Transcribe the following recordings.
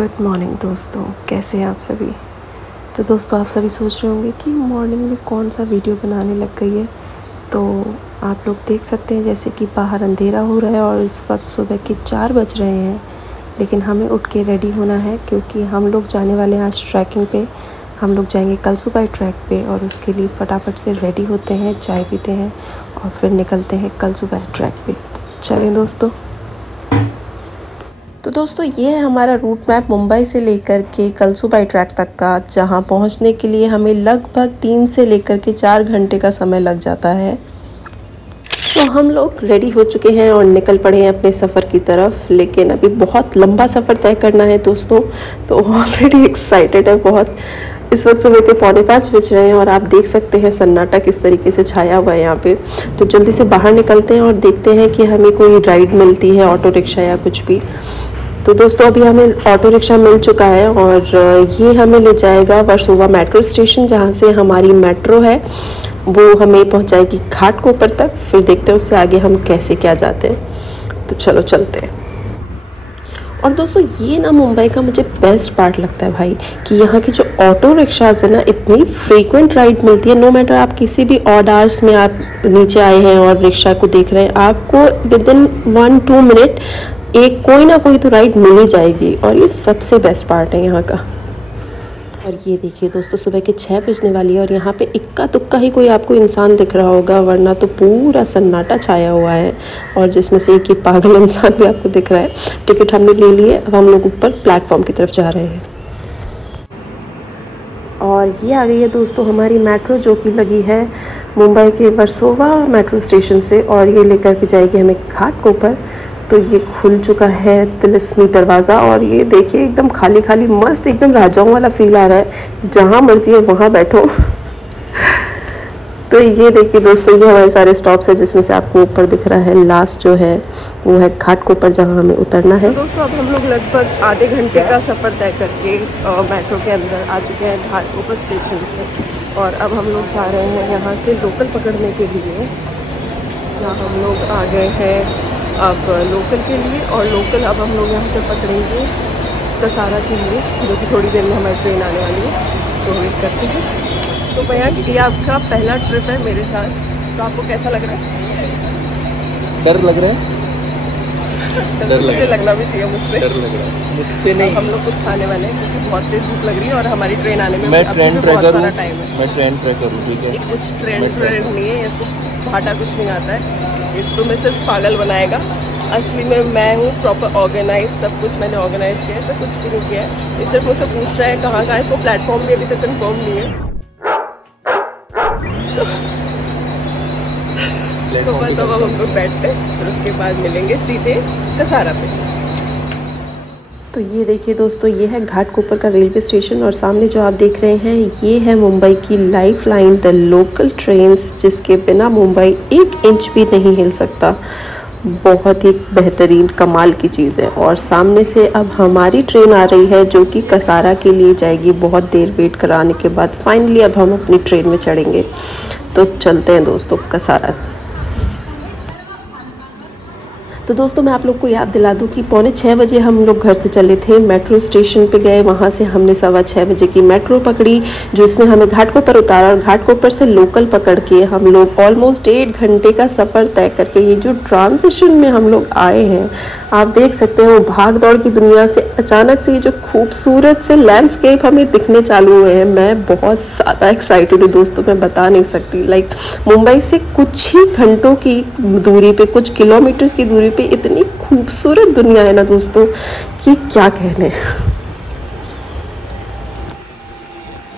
Good morning दोस्तों, कैसे हैं आप सभी। तो दोस्तों आप सभी सोच रहे होंगे कि मॉर्निंग में कौन सा वीडियो बनाने लग गई है। तो आप लोग देख सकते हैं जैसे कि बाहर अंधेरा हो रहा है और इस वक्त सुबह के 4 बज रहे हैं, लेकिन हमें उठ के रेडी होना है क्योंकि हम लोग जाने वाले हैं आज ट्रैकिंग पे। हम लोग जाएंगे कल सुबह ट्रैक पे और उसके लिए फटाफट से रेडी होते हैं, चाय पीते हैं और फिर निकलते हैं कल सुबह ट्रैक पे। तो चलें दोस्तों। तो दोस्तों ये है हमारा रूट मैप मुंबई से लेकर के कलसूबाई ट्रैक तक का, जहां पहुंचने के लिए हमें लगभग 3 से लेकर के 4 घंटे का समय लग जाता है। तो हम लोग रेडी हो चुके हैं और निकल पड़े हैं अपने सफ़र की तरफ, लेकिन अभी बहुत लंबा सफ़र तय करना है दोस्तों। तो ऑलरेडी एक्साइटेड है बहुत। इस वक्त सुबह के 4:45 बज रहे हैं और आप देख सकते हैं सन्नाटा किस तरीके से छाया हुआ है यहाँ पे। तो जल्दी से बाहर निकलते हैं और देखते हैं कि हमें कोई राइड मिलती है, ऑटो रिक्शा या कुछ भी। तो दोस्तों अभी हमें ऑटो रिक्शा मिल चुका है और ये हमें ले जाएगा वर्सोवा मेट्रो स्टेशन, जहाँ से हमारी मेट्रो है वो हमें पहुँचाएगी घाटकोपर तक। फिर देखते हैं उससे आगे हम कैसे क्या जाते हैं। तो चलो चलते हैं। और दोस्तों ये ना मुंबई का मुझे बेस्ट पार्ट लगता है भाई, कि यहाँ की जो ऑटो रिक्शाज है ना, इतनी फ्रीक्वेंट राइड मिलती है। नो मैटर आप किसी भी ऑड आवर्स में आप नीचे आए हैं और रिक्शा को देख रहे हैं, आपको विदिन 1-2 मिनट एक कोई ना कोई तो राइड मिल ही जाएगी। और ये सबसे बेस्ट पार्ट है यहाँ का। और ये देखिए दोस्तों सुबह के 6 बजने वाली है और यहाँ पे इक्का दुक्का ही कोई आपको इंसान दिख रहा होगा, वरना तो पूरा सन्नाटा छाया हुआ है। और जिसमें से एक ही पागल इंसान भी आपको दिख रहा है। टिकट हमने ले ली है, अब हम लोग ऊपर प्लेटफॉर्म की तरफ जा रहे हैं। और ये आ गई है दोस्तों हमारी मेट्रो, जो कि लगी है मुंबई के वर्सोवा मेट्रो स्टेशन से, और ये लेकर के जाएगी हमें घाटकोपर। तो ये खुल चुका है तिलिस्मी दरवाज़ा और ये देखिए एकदम खाली खाली मस्त, एकदम राजाओं वाला फील आ रहा है। जहाँ मर्जी है वहाँ बैठो। तो ये देखिए दोस्तों ये हमारे सारे स्टॉप्स है, जिसमें से आपको ऊपर दिख रहा है लास्ट जो है वो है घाटकोपर, जहाँ हमें उतरना है। तो दोस्तों अब हम लोग लगभग आधे घंटे का सफ़र तय करके मेट्रो के अंदर आ चुके हैं घाटकोपर स्टेशन पर। और अब हम लोग जा रहे हैं यहाँ से लोकल पकड़ने के लिए, जहाँ हम लोग आ गए हैं अब लोकल के लिए। और लोकल अब हम लोग यहाँ से पकड़ेंगे कसारा के लिए, जो कि थोड़ी देर में हमारी ट्रेन आने वाली है। तो वेट करते हैं। तो भैया ये आपका पहला ट्रिप है मेरे साथ, तो आपको कैसा लग रहा है? डर लग रहा है? डर मुझे लगना भी चाहिए, मुझसे डर लग रहा है। मुझसे नहीं। हम लोग कुछ खाने वाले हैं क्योंकि बहुत तेज भूख लग रही है और हमारी ट्रेन आने में मैं ट्रेन ट्रैकर हूँ। टाइम है। मैं ट्रेन ट्रैकर हूँ, ठीक है। कुछ ट्रेन नहीं है, इसको भाटा कुछ नहीं आता है, इसको मैं सिर्फ पागल बनाएगा। असली में मैं हूँ प्रॉपर ऑर्गेनाइज, सब कुछ मैंने ऑर्गेनाइज किया है, सब कुछ भी नहीं किया है। ये सिर्फ मुझसे पूछ रहा है कहाँ कहाँ, इसको प्लेटफॉर्म भी अभी तक कंफर्म नहीं है। तो बस अब हम लोग बैठते हैं, फिर उसके बाद मिलेंगे सीधे कसारा पे। तो ये देखिए दोस्तों ये है घाटकोपर का रेलवे स्टेशन और सामने जो आप देख रहे हैं ये है मुंबई की life line, the local trains, जिसके बिना मुंबई 1 इंच भी नहीं हिल सकता। बहुत ही बेहतरीन कमाल की चीज़ है। और सामने से अब हमारी ट्रेन आ रही है जो कि कसारा के लिए जाएगी। बहुत देर वेट कराने के बाद फाइनली अब हम अपनी ट्रेन में चढ़ेंगे। तो चलते हैं दोस्तों कसारा। तो दोस्तों मैं आप लोग को याद दिला दूं कि 5:45 बजे हम लोग घर से चले थे, मेट्रो स्टेशन पे गए, वहाँ से हमने 6:15 बजे की मेट्रो पकड़ी जो इसने हमें घाटकोपर उतारा। और घाटकोपर से लोकल पकड़ के हम लोग ऑलमोस्ट 1 घंटे का सफ़र तय करके ये जो ट्रांजिशन में हम लोग आए हैं, आप देख सकते हैं वो भाग दौड़ की दुनिया से अचानक से ये जो खूबसूरत से लैंडस्केप हमें दिखने चालू हुए हैं। मैं बहुत ज़्यादा एक्साइटेड हूँ दोस्तों, मैं बता नहीं सकती। लाइक मुंबई से कुछ ही घंटों की दूरी पे, कुछ किलोमीटर्स की दूरी पे इतनी खूबसूरत दुनिया है ना दोस्तों कि क्या कहने।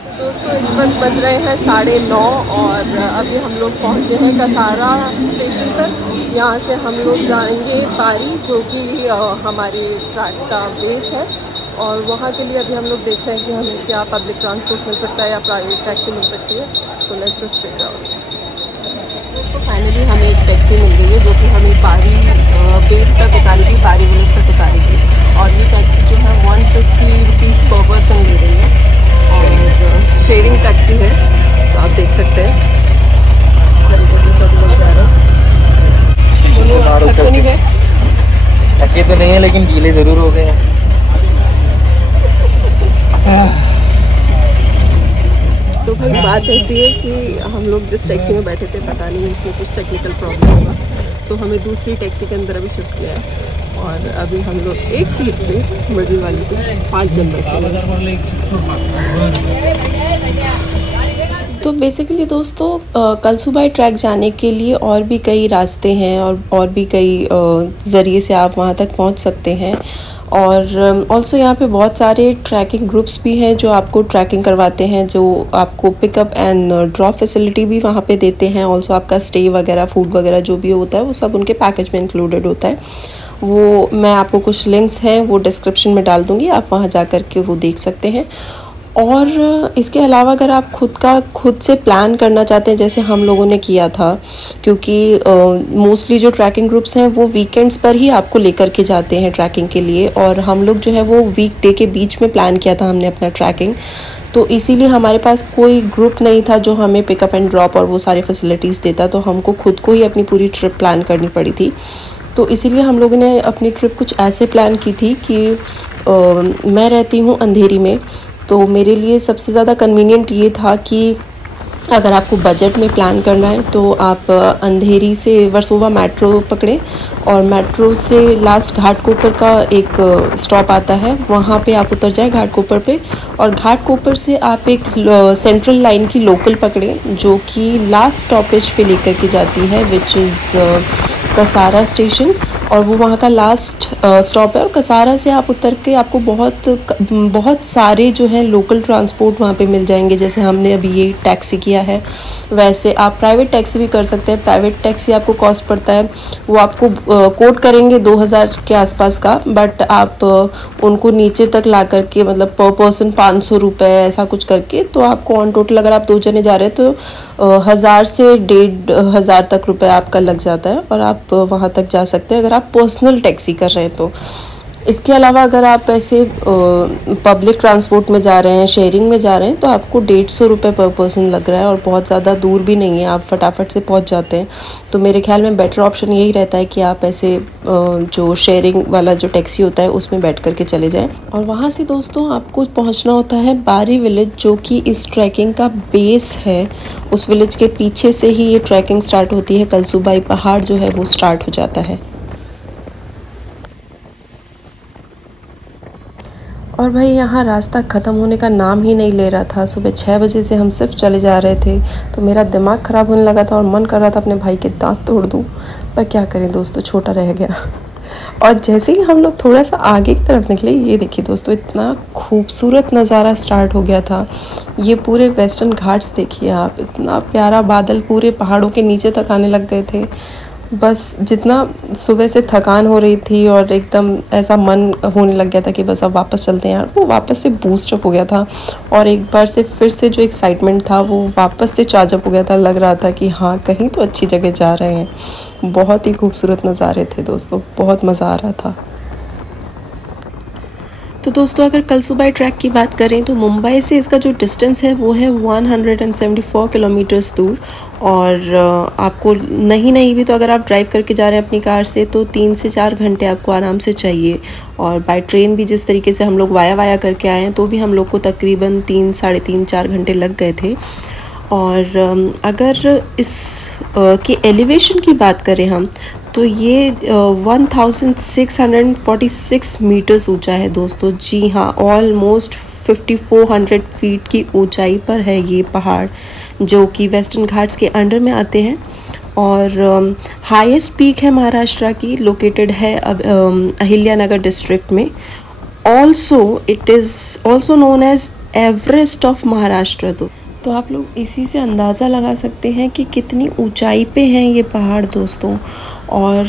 तो दोस्तों इस वक्त बज रहे हैं 9:30 और अभी हम लोग पहुंचे हैं कसारा स्टेशन पर। यहाँ से हम लोग जाएंगे पारी, जो कि हमारी ट्रैक का बेस है। और वहाँ के लिए अभी हम लोग देख रहे हैं कि हमें क्या पब्लिक ट्रांसपोर्ट मिल सकता है या प्राइवेट टैक्सी मिल सकती है। तो लेट्स जस्ट फिगर आउट। दोस्तों फाइनली हमें एक टैक्सी मिल गई है जो कि हमें पारी बेस तक उतारेगी, पारी विलेज तक उतारेगी। और ये टैक्सी जो है 150 रुपीज़ पर पर्सन ले रही है और शेयरिंग टैक्सी है। तो आप देख सकते हैं इस तरीके से सब लोग जा रहे हैं। थके तो नहीं है लेकिन गीले ज़रूर हो गए हैं। तो भाई बात ऐसी है कि हम लोग जिस टैक्सी में बैठे थे पता नहीं उसमें कुछ टेक्निकल प्रॉब्लम होगा, तो हमें दूसरी टैक्सी के अंदर अभी शिफ्ट किया है। और अभी हम लोग एक सीट पे मिडिल वाली पे 5 जन बैठे। तो बेसिकली दोस्तों कलसूबाई ट्रैक जाने के लिए और भी कई रास्ते हैं और भी कई ज़रिए से आप वहाँ तक पहुँच सकते हैं। और ऑल्सो यहाँ पे बहुत सारे ट्रैकिंग ग्रुप्स भी हैं जो आपको ट्रैकिंग करवाते हैं, जो आपको पिकअप एंड ड्रॉप फैसिलिटी भी वहाँ पे देते हैं। ऑल्सो आपका स्टे वगैरह, फूड वगैरह जो भी होता है वो सब उनके पैकेज में इंक्लूडेड होता है। वो मैं आपको कुछ लिंक्स हैं वो डिस्क्रिप्शन में डाल दूँगी, आप वहाँ जा कर के वो देख सकते हैं। और इसके अलावा अगर आप खुद से प्लान करना चाहते हैं जैसे हम लोगों ने किया था, क्योंकि मोस्टली जो ट्रैकिंग ग्रुप्स हैं वो वीकेंड्स पर ही आपको लेकर के जाते हैं ट्रैकिंग के लिए, और हम लोग जो है वो वीकडे के बीच में प्लान किया था हमने अपना ट्रैकिंग। तो इसीलिए हमारे पास कोई ग्रुप नहीं था जो हमें पिकअप एंड ड्रॉप और वो सारे फैसिलिटीज़ देता, तो हमको खुद को ही अपनी पूरी ट्रिप प्लान करनी पड़ी थी। तो इसीलिए हम लोगों ने अपनी ट्रिप कुछ ऐसे प्लान की थी कि मैं रहती हूँ अंधेरी में, तो मेरे लिए सबसे ज़्यादा कन्वीनियंट ये था कि अगर आपको बजट में प्लान करना है तो आप अंधेरी से वर्सोवा मेट्रो पकड़ें, और मेट्रो से लास्ट घाटकोपर का एक स्टॉप आता है, वहाँ पे आप उतर जाएं घाटकोपर पे, और घाटकोपर से आप एक सेंट्रल लाइन की लोकल पकड़ें जो कि लास्ट स्टॉपेज पे लेकर के जाती है, विच इज़ कसारा स्टेशन, और वो वहाँ का लास्ट स्टॉप है। और कसारा से आप उतर के आपको बहुत सारे जो है लोकल ट्रांसपोर्ट वहाँ पे मिल जाएंगे। जैसे हमने अभी ये टैक्सी किया है, वैसे आप प्राइवेट टैक्सी भी कर सकते हैं। प्राइवेट टैक्सी आपको कॉस्ट पड़ता है, वो आपको कोट करेंगे 2000 के आसपास का, बट आप उनको नीचे तक ला करके मतलब पर पर्सन 500 रुपये ऐसा कुछ करके, तो आपको ऑन टोटल अगर आप 2 जने जा रहे हैं तो 1000 से 1500 तक रुपये आपका लग जाता है, और आप वहाँ तक जा सकते हैं अगर आप पर्सनल टैक्सी कर रहे हैं तो। इसके अलावा अगर आप ऐसे पब्लिक ट्रांसपोर्ट में जा रहे हैं, शेयरिंग में जा रहे हैं, तो आपको 150 रुपये पर पर्सन लग रहा है, और बहुत ज़्यादा दूर भी नहीं है, आप फटाफट से पहुंच जाते हैं। तो मेरे ख्याल में बेटर ऑप्शन यही रहता है कि आप ऐसे जो शेयरिंग वाला जो टैक्सी होता है उसमें बैठ कर के चले जाएं। और वहाँ से दोस्तों आपको पहुँचना होता है बारी विलेज, जो कि इस ट्रैकिंग का बेस है। उस विलेज के पीछे से ही ये ट्रैकिंग स्टार्ट होती है, कलसूबाई पहाड़ जो है वो स्टार्ट हो जाता है। और भाई यहाँ रास्ता ख़त्म होने का नाम ही नहीं ले रहा था। सुबह 6 बजे से हम सिर्फ चले जा रहे थे, तो मेरा दिमाग ख़राब होने लगा था और मन कर रहा था अपने भाई के दांत तोड़ दूँ, पर क्या करें दोस्तों, छोटा रह गया। और जैसे ही हम लोग थोड़ा सा आगे की तरफ निकले, ये देखिए दोस्तों, इतना खूबसूरत नज़ारा स्टार्ट हो गया था। ये पूरे वेस्टर्न घाट्स देखिए आप, इतना प्यारा बादल पूरे पहाड़ों के नीचे तक आने लग गए थे। बस जितना सुबह से थकान हो रही थी और एकदम ऐसा मन होने लग गया था कि बस अब वापस चलते हैं यार, वो वापस से बूस्ट अप हो गया था, और एक बार से फिर से जो एक्साइटमेंट था वो वापस से चार्ज अप हो गया था। लग रहा था कि हाँ, कहीं तो अच्छी जगह जा रहे हैं। बहुत ही खूबसूरत नज़ारे थे दोस्तों, बहुत मज़ा आ रहा था। तो दोस्तों अगर कलसूबाई ट्रैक की बात करें तो मुंबई से इसका जो डिस्टेंस है वो है 174 किलोमीटर्स दूर, और आपको नहीं भी तो अगर आप ड्राइव करके जा रहे हैं अपनी कार से तो 3 से 4 घंटे आपको आराम से चाहिए। और बाय ट्रेन भी जिस तरीके से हम लोग वाया करके आए हैं तो भी हम लोग को तकरीबन 3, साढ़े 3, 4 घंटे लग गए थे। और अगर इस की एलिवेशन की बात करें हम तो ये 1646 मीटर्स ऊंचा है दोस्तों। जी हाँ, ऑलमोस्ट 5400 फीट की ऊंचाई पर है ये पहाड़, जो कि वेस्टर्न घाट्स के अंडर में आते हैं। और हाईएस्ट पीक है महाराष्ट्र की, लोकेटेड है अहिल्यानगर डिस्ट्रिक्ट में। Also it is also known as Everest of Maharashtra. तो आप लोग इसी से अंदाज़ा लगा सकते हैं कि कितनी ऊंचाई पे हैं ये पहाड़ दोस्तों। और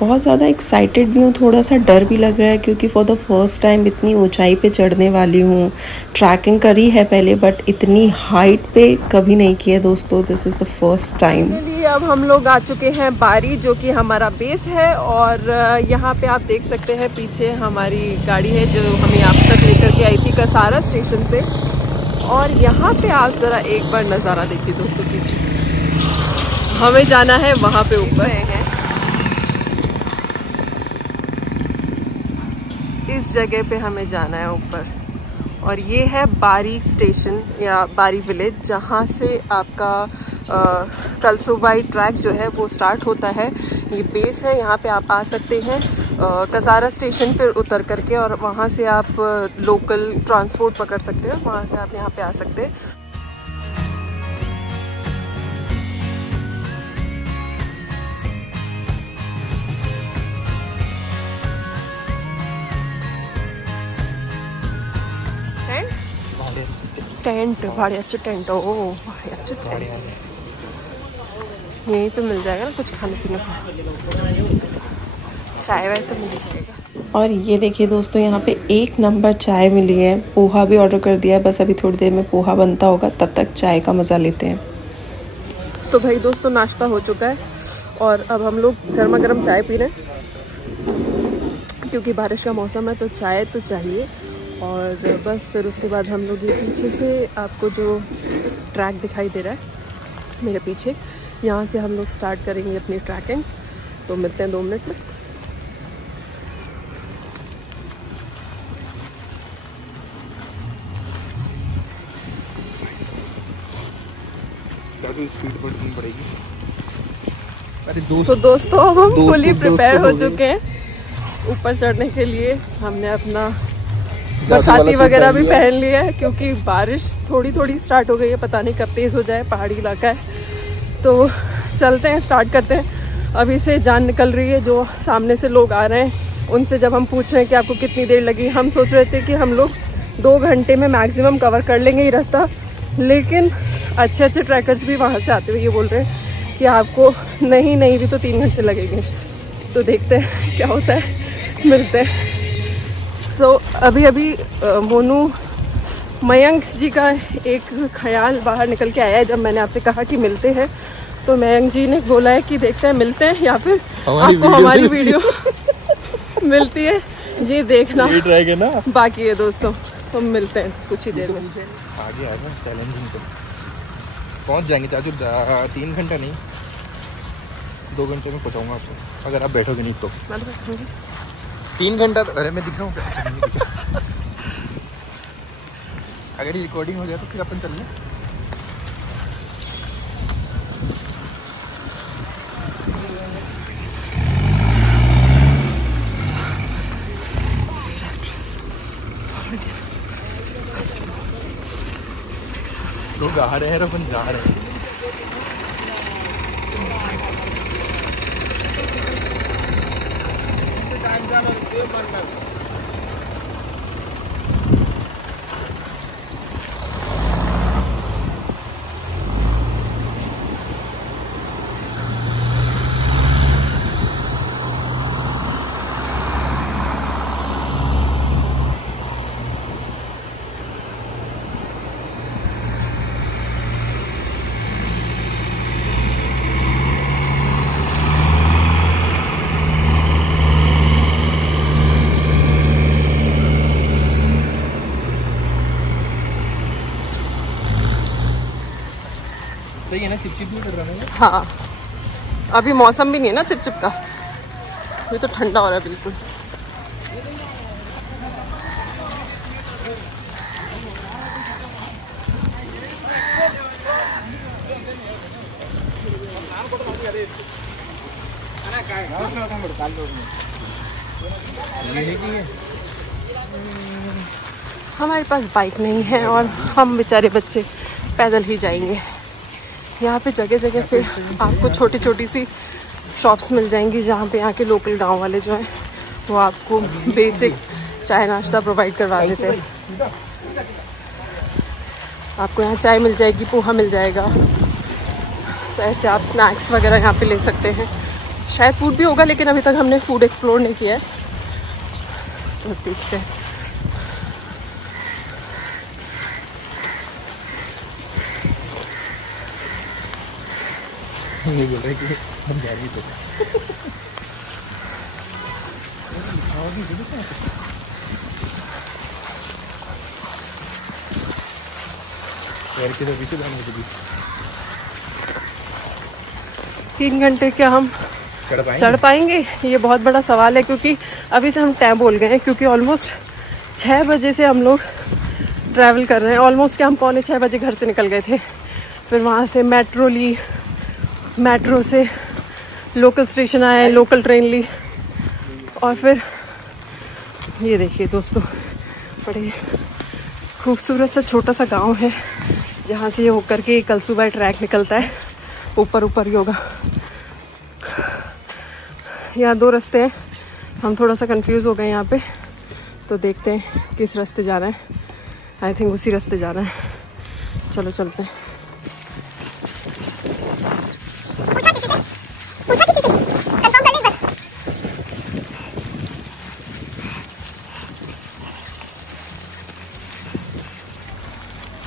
बहुत ज़्यादा एक्साइटेड भी हूँ, थोड़ा सा डर भी लग रहा है, क्योंकि फॉर द फर्स्ट टाइम इतनी ऊंचाई पे चढ़ने वाली हूँ। ट्रैकिंग करी है पहले, बट इतनी हाइट पे कभी नहीं की है दोस्तों। This is the first time. अब हम लोग आ चुके हैं बारी, जो कि हमारा बेस है, और यहाँ पे आप देख सकते हैं पीछे हमारी गाड़ी है जो हमें आप तक लेकर के आई थी कसारा स्टेशन से। और यहाँ पे आप ज़रा एक बार नज़ारा देखिए दोस्तों, पीछे हमें जाना है वहाँ पे ऊपर है, इस जगह पे हमें जाना है ऊपर। और ये है बारी स्टेशन या बारी विलेज, जहाँ से आपका कलसूबाई ट्रैक जो है वो स्टार्ट होता है। ये बेस है, यहाँ पे आप आ सकते हैं कसारा स्टेशन पर उतर करके, और वहाँ से आप लोकल ट्रांसपोर्ट पकड़ सकते हैं, वहाँ से आप यहाँ पे आ सकते हैं। टेंट भाड़े अच्छे टेंट, ओ भाड़े अच्छे टेंट, यहीं पे मिल जाएगा ना कुछ खाने पीने को, चाय वाय तो मिल जाएगा। और ये देखिए दोस्तों, यहाँ पे 1 नंबर चाय मिली है। पोहा भी ऑर्डर कर दिया है, बस अभी थोड़ी देर में पोहा बनता होगा, तब तक चाय का मज़ा लेते हैं। तो भाई दोस्तों, नाश्ता हो चुका है और अब हम लोग गर्मा गर्म चाय पी रहे हैं, क्योंकि बारिश का मौसम है तो चाय तो चाहिए। और बस फिर उसके बाद हम लोग ये पीछे से आपको जो ट्रैक दिखाई दे रहा है मेरे पीछे, यहाँ से हम लोग स्टार्ट करेंगे अपनी ट्रैकिंग। तो मिलते हैं 2 मिनट में। स्पीड पड़ेगी। तो दोस्तों, अब हम फुली प्रिपेयर हो चुके हैं ऊपर चढ़ने के लिए। हमने अपना बरसाती वगैरह भी पहन लिया है, क्योंकि बारिश थोड़ी थोड़ी स्टार्ट हो गई है, पता नहीं कब तेज हो जाए, पहाड़ी इलाका है। तो चलते हैं, स्टार्ट करते हैं। अभी से जान निकल रही है। जो सामने से लोग आ रहे हैं उनसे जब हम पूछ रहे हैं कि आपको कितनी देर लगी, हम सोच रहे थे कि हम लोग 2 घंटे में मैक्सिमम कवर कर लेंगे ये रास्ता, लेकिन अच्छे अच्छे ट्रैकर्स भी वहाँ से आते हुए ये बोल रहे हैं कि आपको नहीं भी तो 3 घंटे लगेंगे। तो देखते हैं क्या होता है, मिलते हैं। तो अभी मोनू मयंक जी का एक ख्याल बाहर निकल के आया है। जब मैंने आपसे कहा कि मिलते हैं, तो मयंक जी ने बोला है कि देखते हैं मिलते हैं या फिर आपको हमारी वीडियो मिलती है, ये देखना ये ट्रैक है ना बाकी है दोस्तों। तो मिलते हैं कुछ ही देर में। आगे आएगा चैलेंजिंग, तो पहुंच जाएंगे चाचू। 3 घंटा नहीं, 2 घंटे में पहुंचाऊंगा आपको, अगर आप बैठोगे नहीं तो। 3 घंटा तो, अरे मैं दिख रहा हूँ क्या? अगर ये रिकॉर्डिंग हो गया तो फिर अपन चल लें। लोग आ रहे हैं और अपन जा रहे हैं। सही है ना, चिपचिप नहीं कर रहा है। हाँ, अभी मौसम भी नहीं है ना चिपचिप का, ये तो ठंडा हो रहा है बिल्कुल। हमारे पास बाइक नहीं है और हम बेचारे बच्चे पैदल ही जाएंगे। यहाँ पे जगह जगह पे आपको छोटी छोटी सी शॉप्स मिल जाएंगी, जहाँ पे यहाँ के लोकल गांव वाले जो हैं वो आपको बेसिक चाय नाश्ता प्रोवाइड करवा देते हैं। आपको यहाँ चाय मिल जाएगी, पोहा मिल जाएगा, तो ऐसे आप स्नैक्स वगैरह यहाँ पे ले सकते हैं। शायद फूड भी होगा, लेकिन अभी तक हमने फूड एक्सप्लोर नहीं किया है, तो देखते हैं। नहीं बोल रहे कि हम जा रही थे। के पीछे 3 घंटे क्या हम चढ़ पाएंगे, ये बहुत बड़ा सवाल है। क्योंकि अभी से हम टाइम बोल गए हैं, क्योंकि ऑलमोस्ट 6 बजे से हम लोग ट्रैवल कर रहे हैं। ऑलमोस्ट क्या हम 5:45 घर से निकल गए थे, फिर वहाँ से मेट्रो ली, मेट्रो से लोकल स्टेशन आए, लोकल ट्रेन ली, और फिर ये देखिए दोस्तों, बड़े खूबसूरत सा छोटा सा गांव है जहाँ से ये होकर के कलसूबाई ट्रैक निकलता है ऊपर ऊपर योगा। यहाँ 2 रास्ते हैं, हम थोड़ा सा कंफ्यूज हो गए यहाँ पे, तो देखते हैं किस रास्ते जा रहे हैं। आई थिंक उसी रास्ते जा रहे हैं, चलो चलते हैं।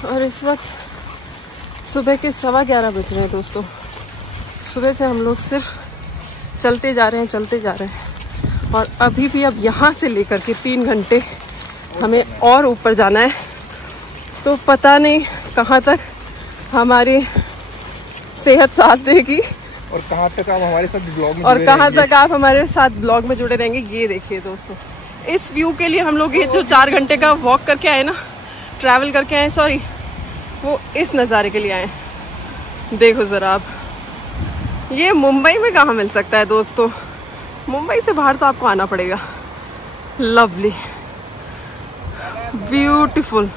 और इस वक्त सुबह के 11:15 बज रहे हैं दोस्तों। सुबह से हम लोग सिर्फ चलते जा रहे हैं, और अभी भी अब यहाँ से लेकर के 3 घंटे हमें और ऊपर जाना है। तो पता नहीं कहाँ तक हमारी सेहत साथ देगी और कहाँ तक आप हमारे साथ ब्लॉग में जुड़े रहेंगे। ये देखिए दोस्तों, इस व्यू के लिए हम लोग ये जो 4 घंटे का वॉक करके आए ना, ट्रैवल करके आए, सॉरी, वो इस नज़ारे के लिए आए। देखो ज़रा आप, ये मुंबई में कहाँ मिल सकता है दोस्तों। मुंबई से बाहर तो आपको आना पड़ेगा। Lovely, beautiful.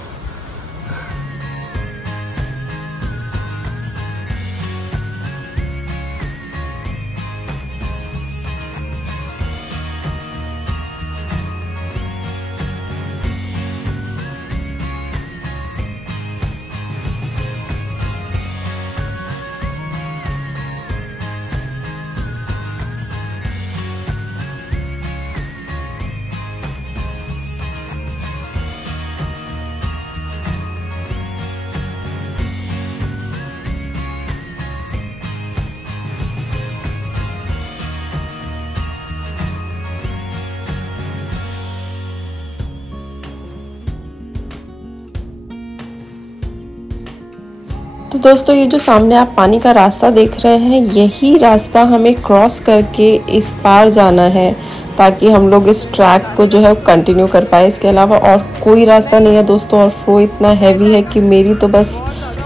तो दोस्तों, ये जो सामने आप पानी का रास्ता देख रहे हैं, यही रास्ता हमें क्रॉस करके इस पार जाना है, ताकि हम लोग इस ट्रैक को जो है कंटिन्यू कर पाए। इसके अलावा और कोई रास्ता नहीं है दोस्तों, और फ्लो इतना हैवी है कि मेरी तो बस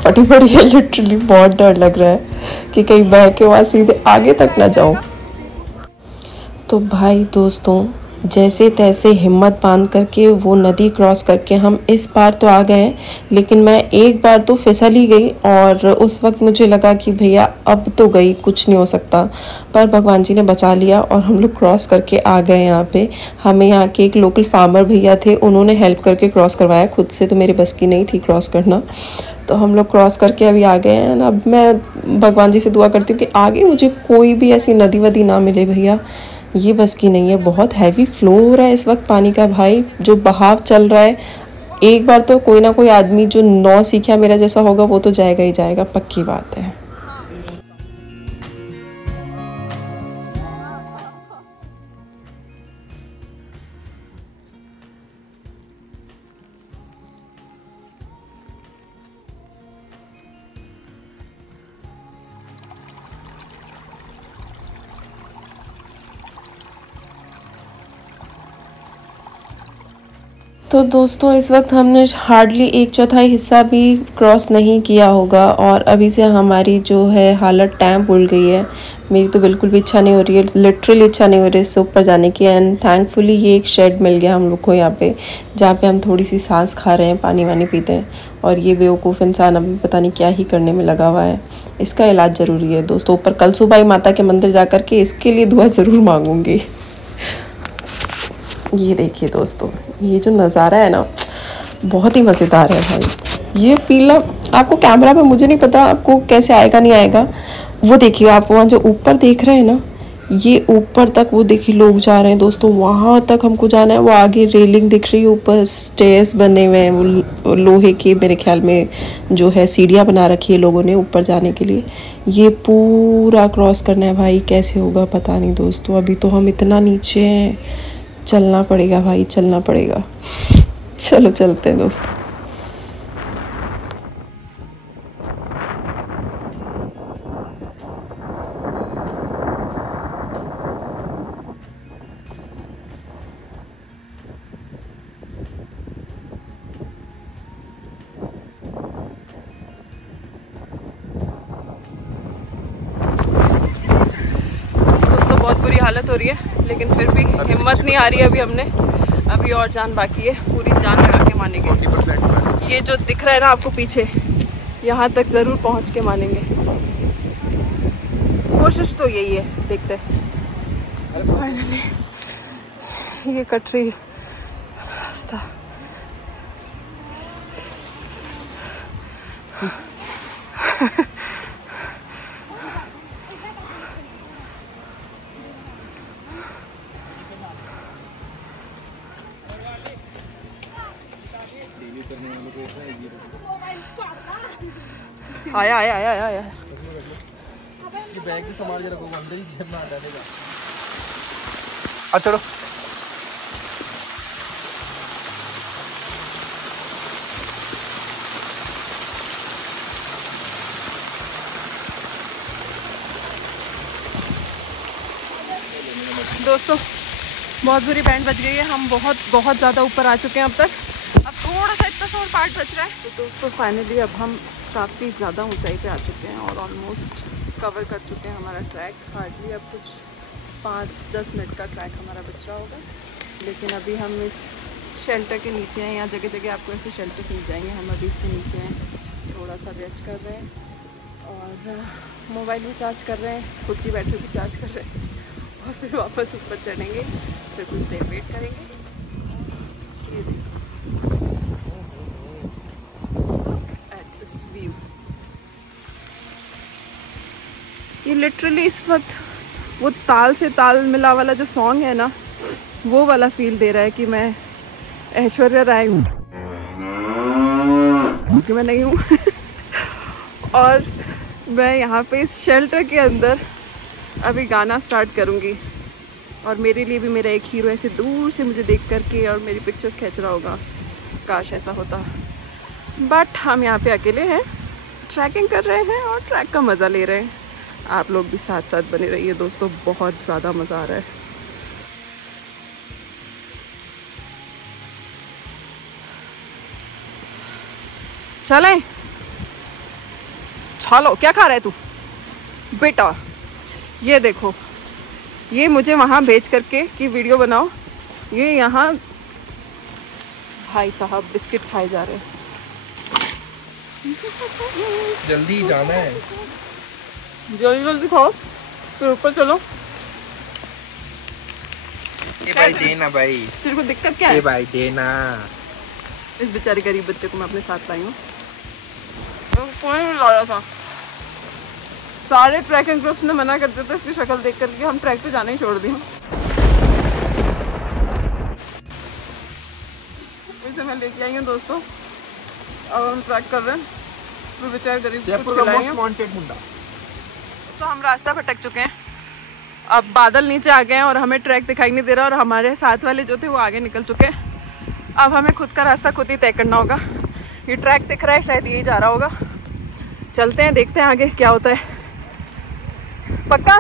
फटी पड़ी है। लिटरली बहुत डर लग रहा है कि कहीं बह के वहाँ सीधे आगे तक ना जाऊँ। तो भाई दोस्तों, जैसे तैसे हिम्मत बांध करके वो नदी क्रॉस करके हम इस पार तो आ गए, लेकिन मैं एक बार तो फिसल ही गई, और उस वक्त मुझे लगा कि भैया अब तो गई, कुछ नहीं हो सकता, पर भगवान जी ने बचा लिया और हम लोग क्रॉस करके आ गए यहाँ पे। हमें यहाँ के एक लोकल फार्मर भैया थे, उन्होंने हेल्प करके क्रॉस करवाया, खुद से तो मेरे बस की नहीं थी क्रॉस करना। तो हम लोग क्रॉस करके अभी आ गए हैं। अब मैं भगवान जी से दुआ करती हूँ कि आगे मुझे कोई भी ऐसी नदी वदी ना मिले भैया, ये बस की नहीं है। बहुत हैवी फ्लो हो रहा है इस वक्त पानी का भाई, जो बहाव चल रहा है। एक बार तो कोई ना कोई आदमी जो नौ सीखा मेरा जैसा होगा वो तो जाएगा ही जाएगा, पक्की बात है। तो दोस्तों, इस वक्त हमने हार्डली 1/4 हिस्सा भी क्रॉस नहीं किया होगा, और अभी से हमारी जो है हालत टैंप उड़ गई है। मेरी तो बिल्कुल भी इच्छा नहीं हो रही है, लिटरली इच्छा नहीं हो रही है इससे ऊपर जाने की। एंड थैंकफुली ये एक शेड मिल गया हम लोग को यहाँ पे, जहाँ पे हम थोड़ी सी सांस खा रहे हैं, पानी वानी पीते हैं। और ये बेवकूफ़ इंसान अभी पता नहीं क्या ही करने में लगा हुआ है। इसका इलाज ज़रूरी है दोस्तों। ऊपर कलसूबाई माता के मंदिर जा कर के इसके लिए दुआ ज़रूर मांगूंगी। ये देखिए दोस्तों, ये जो नज़ारा है ना, बहुत ही मज़ेदार है भाई। ये फील ना आपको कैमरा में, मुझे नहीं पता आपको कैसे आएगा नहीं आएगा। वो देखिए आप वहाँ जो ऊपर देख रहे हैं ना, ये ऊपर तक वो देखिए लोग जा रहे हैं दोस्तों, वहाँ तक हमको जाना है। वो आगे रेलिंग दिख रही है, ऊपर स्टेयर्स बने हुए हैं, वो लोहे के मेरे ख्याल में जो है सीढ़ियाँ बना रखी है लोगों ने ऊपर जाने के लिए। ये पूरा क्रॉस करना है भाई, कैसे होगा पता नहीं दोस्तों। अभी तो हम इतना नीचे हैं, चलना पड़ेगा भाई, चलना पड़ेगा। चलो चलते हैं दोस्तों। बुरी हालत हो रही है, लेकिन फिर भी हिम्मत नहीं आ रही है अभी हमने। अभी और जान बाकी है, पूरी जान लगा के मानेंगे। 40% ये जो दिख रहा है ना आपको पीछे, यहाँ तक ज़रूर पहुँच के मानेंगे। कोशिश तो यही है, देखते हैं। फाइनली ये कटरी रास्ता। आया आया आया आया आया। ये बैग भी संभाल के रखो, अंदर ही जेब में आ जाने का। अच्छा चलो। दोस्तों बहुत बुरी बैंड बज गई है, हम बहुत ज़्यादा ऊपर आ चुके हैं अब तक। अब थोड़ा सा इतना सा और पार्ट बच रहा है। तो दोस्तों फाइनली अब हम काफ़ी ज़्यादा ऊंचाई पे आ चुके हैं और ऑलमोस्ट कवर कर चुके हैं हमारा ट्रैक। हार्डली अब कुछ 5-10 मिनट का ट्रैक हमारा बच रहा होगा, लेकिन अभी हम इस शेल्टर के नीचे हैं। यहाँ जगह जगह आपको ऐसे शेल्टर मिल जाएंगे। हम अभी इसके नीचे हैं, थोड़ा सा रेस्ट कर रहे हैं और मोबाइल भी चार्ज कर रहे हैं, खुद की बैटरी भी चार्ज कर रहे हैं और फिर वापस ऊपर चढ़ेंगे, फिर कुछ देर वेट करेंगे। ये देखो एट दिस व्यू। ये लिटरली इस वक्त वो ताल से ताल मिला वाला जो सॉन्ग है ना, वो वाला फील दे रहा है कि मैं ऐश्वर्या राय हूँ, क्योंकि मैं नहीं हूँ। और मैं यहाँ पे इस शेल्टर के अंदर अभी गाना स्टार्ट करूँगी और मेरे लिए भी मेरा एक हीरो ऐसे दूर से मुझे देख करके और मेरी पिक्चर्स खींच रहा होगा। काश ऐसा होता, बट हम यहाँ पे अकेले हैं, ट्रैकिंग कर रहे हैं और ट्रैक का मज़ा ले रहे हैं। आप लोग भी साथ साथ बने रहिए दोस्तों, बहुत ज़्यादा मज़ा आ रहा है। चलें? चलो, क्या खा रहा है तू बेटा? ये देखो, ये मुझे वहाँ भेज करके कि वीडियो बनाओ, ये यहाँ भाई साहब बिस्किट खाए जा रहे हैं। जल्दी जाना है, जल्दी जल्दी खाओ फिर ऊपर चलो। ये भाई देना भाई। तेरे को दिक्कत क्या है? ये भाई देना। इस बेचारे गरीब बच्चे को मैं अपने साथ लाई हूँ, कोई नहीं ला रहा था। सारे ट्रैकिंग ग्रुप्स ने मना कर दिया था इसकी शक्ल देख करके, हम ट्रैक पे जाना ही छोड़ दिया। इसे मैं लेके आई हूँ दोस्तों, अब हम ट्रैक कर रहे हैं। तो बेचारे गरीब को खिलाएंगे। तो हम रास्ता भटक चुके हैं, अब बादल नीचे आ गए हैं और हमें ट्रैक दिखाई नहीं दे रहा और हमारे साथ वाले जो थे वो आगे निकल चुके हैं। अब हमें खुद का रास्ता खुद ही तय करना होगा। ये ट्रैक दिख रहा है, शायद यही जा रहा होगा। चलते हैं, देखते हैं आगे क्या होता है। पक्का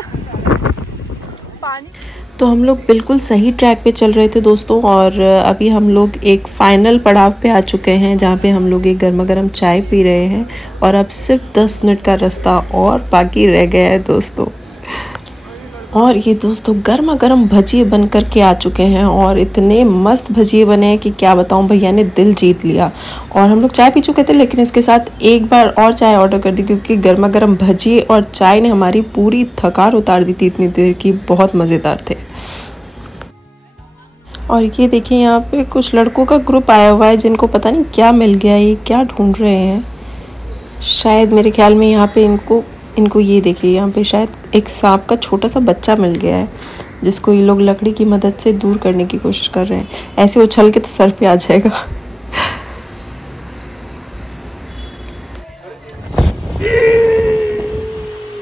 पानी। तो हम लोग बिल्कुल सही ट्रैक पे चल रहे थे दोस्तों, और अभी हम लोग एक फाइनल पड़ाव पे आ चुके हैं जहाँ पे हम लोग एक गर्मा गर्म चाय पी रहे हैं और अब सिर्फ 10 मिनट का रास्ता और बाकी रह गया है दोस्तों। और ये दोस्तों गर्मा गर्म भजिए बन कर के आ चुके हैं और इतने मस्त भजिए बने हैं कि क्या बताऊं, भैया ने दिल जीत लिया। और हम लोग चाय पी चुके थे, लेकिन इसके साथ एक बार और चाय ऑर्डर कर दी क्योंकि गर्मा गर्म भजिए और चाय ने हमारी पूरी थकान उतार दी थी इतनी देर की। बहुत मज़ेदार थे। और ये देखिए यहाँ पे कुछ लड़कों का ग्रुप आया हुआ है जिनको पता नहीं क्या मिल गया, ये क्या ढूंढ रहे हैं। शायद मेरे ख्याल में यहाँ पे इनको ये देखिए, यहाँ पे शायद एक सांप का छोटा सा बच्चा मिल गया है जिसको ये लोग लकड़ी की मदद से दूर करने की कोशिश कर रहे हैं। ऐसे उछल के तो सर पे आ जाएगा।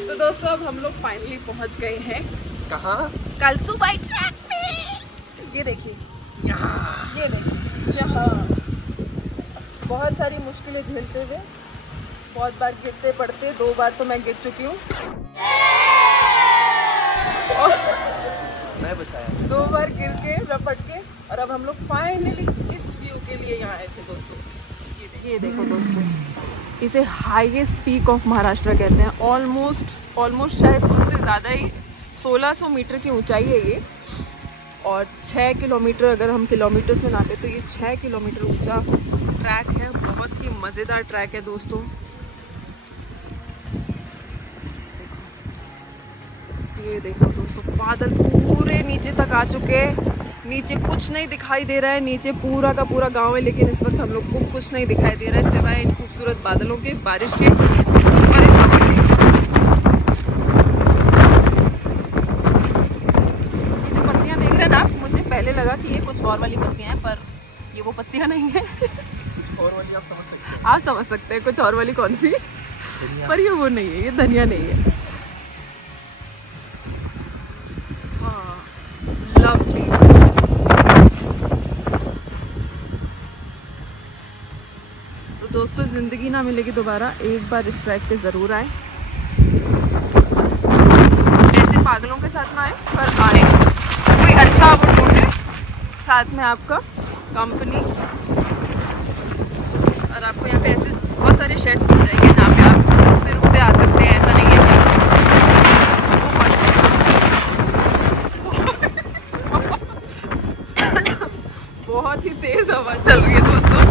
तो दोस्तों अब हम लोग फाइनली पहुंच गए हैं। कहाँ? कलसू बाई ट्रैक पे। ये देखिए यहाँ, ये देखिए यहाँ। बहुत सारी मुश्किलें झेलते हुए, बहुत बार गिरते पड़ते, 2 बार तो मैं गिर चुकी हूँ। मैं बचाया। 2 बार गिर के रपट के, और अब हम लोग फाइनली इस व्यू के लिए यहाँ आए थे दोस्तों। ये देखो दोस्तों, इसे हाईएस्ट पीक ऑफ महाराष्ट्र कहते हैं। ऑलमोस्ट शायद उससे ज़्यादा ही 1600 मीटर की ऊंचाई है ये, और 6 किलोमीटर अगर हम किलोमीटर्स में नापे तो ये 6 किलोमीटर ऊंचा ट्रैक है। बहुत ही मज़ेदार ट्रैक है दोस्तों। ये देखो दोस्तों, बादल पूरे नीचे तक आ चुके हैं। नीचे कुछ नहीं दिखाई दे रहा है, नीचे पूरा का पूरा गांव है, लेकिन इस वक्त हम लोग को कुछ नहीं दिखाई दे रहा है सिवाय इन खूबसूरत बादलों के, बारिश के और इस हवा के। ये जो पत्तियां देख रहे हैं ना आप, मुझे पहले लगा कि ये कुछ और वाली पत्तियां हैं, पर ये वो पत्तियां नहीं है। और वाली आप समझ सकते हैं। आप समझ सकते हैं कुछ और वाली कौन सी, पर ये वो नहीं है, ये धनिया नहीं है। हाँ, लवली। तो दोस्तों, ज़िंदगी ना मिलेगी दोबारा, एक बार इस ट्रैक पे ज़रूर आए। ऐसे पागलों के साथ ना आए, पर आए, कोई अच्छा वो ढूंढे, साथ में आपका कंपनी, और आपको यहाँ पे ऐसे बहुत सारे शेड्स मिल जाएंगे जहाँ पे आप रुकते रुकते आ सकते हैं। ऐसा नहीं है कि बहुत ही तेज हवा चल रही है दोस्तों।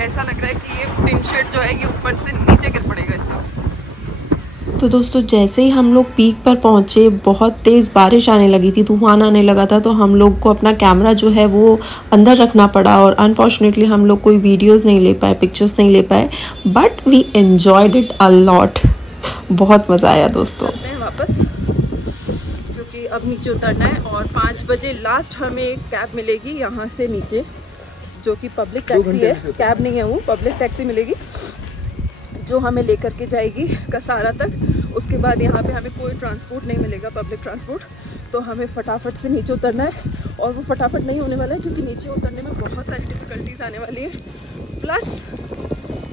ऐसा लग रहा है कि ये टिन शेड जो है ये ऊपर से नीचे गिर पड़ेगा इस वक्त। तो दोस्तों, जैसे ही हम लोग पीक पर पहुंचे, बहुत तेज़ बारिश आने लगी थी, तूफान आने लगा था, तो हम लोग को अपना कैमरा जो है वो अंदर रखना पड़ा, और अनफॉर्चुनेटली हम लोग कोई वीडियोस नहीं ले पाए, पिक्चर्स नहीं ले पाए, but we enjoyed it a lot. बहुत मज़ा आया दोस्तों। चलते हैं वापस, क्योंकि अब नीचे उतरना है, और 5 बजे लास्ट हमें एक कैब मिलेगी यहाँ से नीचे, जो कि पब्लिक टैक्सी है, कैब नहीं है वो, पब्लिक टैक्सी मिलेगी जो हमें लेकर के जाएगी कसारा तक। उसके बाद यहाँ पे हमें कोई ट्रांसपोर्ट नहीं मिलेगा, पब्लिक ट्रांसपोर्ट, तो हमें फटाफट से नीचे उतरना है। और वो फटाफट नहीं होने वाला है, क्योंकि नीचे उतरने में बहुत सारी डिफ़िकल्टीज आने वाली है। प्लस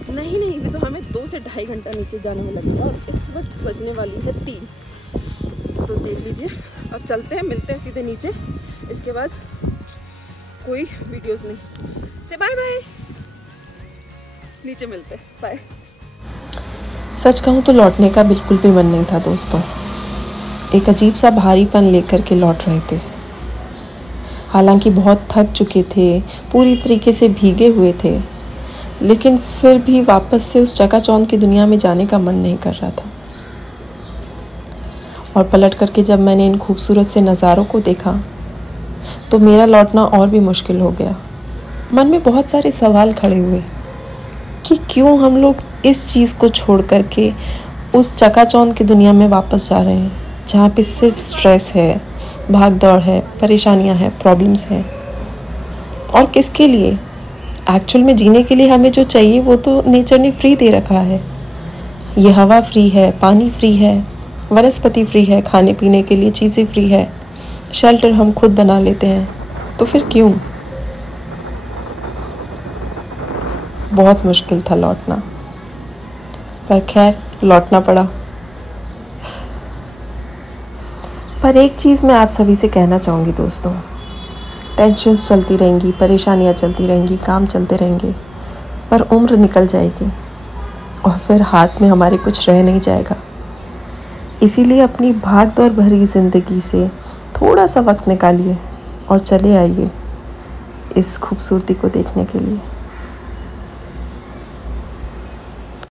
नहीं भी तो हमें 2 से ढाई घंटा नीचे जाने में लगेगा, और इस वक्त बजने वाली है 3। तो देख लीजिए, अब चलते हैं, मिलते हैं सीधे नीचे। इसके बाद कोई वीडियोज़ नहीं, से बाय बाय, नीचे मिलते हैं, बाय। सच कहूँ तो लौटने का बिल्कुल भी मन नहीं था दोस्तों। एक अजीब सा भारीपन लेकर के लौट रहे थे। हालांकि बहुत थक चुके थे, पूरी तरीके से भीगे हुए थे, लेकिन फिर भी वापस से उस चकाचौंध की दुनिया में जाने का मन नहीं कर रहा था। और पलट करके जब मैंने इन खूबसूरत से नज़ारों को देखा तो मेरा लौटना और भी मुश्किल हो गया। मन में बहुत सारे सवाल खड़े हुए कि क्यों हम लोग इस चीज़ को छोड़ करके उस चकाचौंध की दुनिया में वापस जा रहे हैं, जहाँ पे सिर्फ स्ट्रेस है, भाग दौड़ है, परेशानियाँ हैं, प्रॉब्लम्स हैं। और किसके लिए? एक्चुअल में जीने के लिए हमें जो चाहिए वो तो नेचर ने फ्री दे रखा है। ये हवा फ्री है, पानी फ्री है, वनस्पति फ्री है, खाने पीने के लिए चीज़ें फ्री है, शेल्टर हम खुद बना लेते हैं, तो फिर क्यों? बहुत मुश्किल था लौटना, पर खैर लौटना पड़ा। पर एक चीज़ मैं आप सभी से कहना चाहूँगी दोस्तों, टेंशन्स चलती रहेंगी, परेशानियाँ चलती रहेंगी, काम चलते रहेंगे, पर उम्र निकल जाएगी और फिर हाथ में हमारे कुछ रह नहीं जाएगा। इसीलिए अपनी भाग दौड़ भरी ज़िंदगी से थोड़ा सा वक्त निकालिए और चले आइए इस खूबसूरती को देखने के लिए।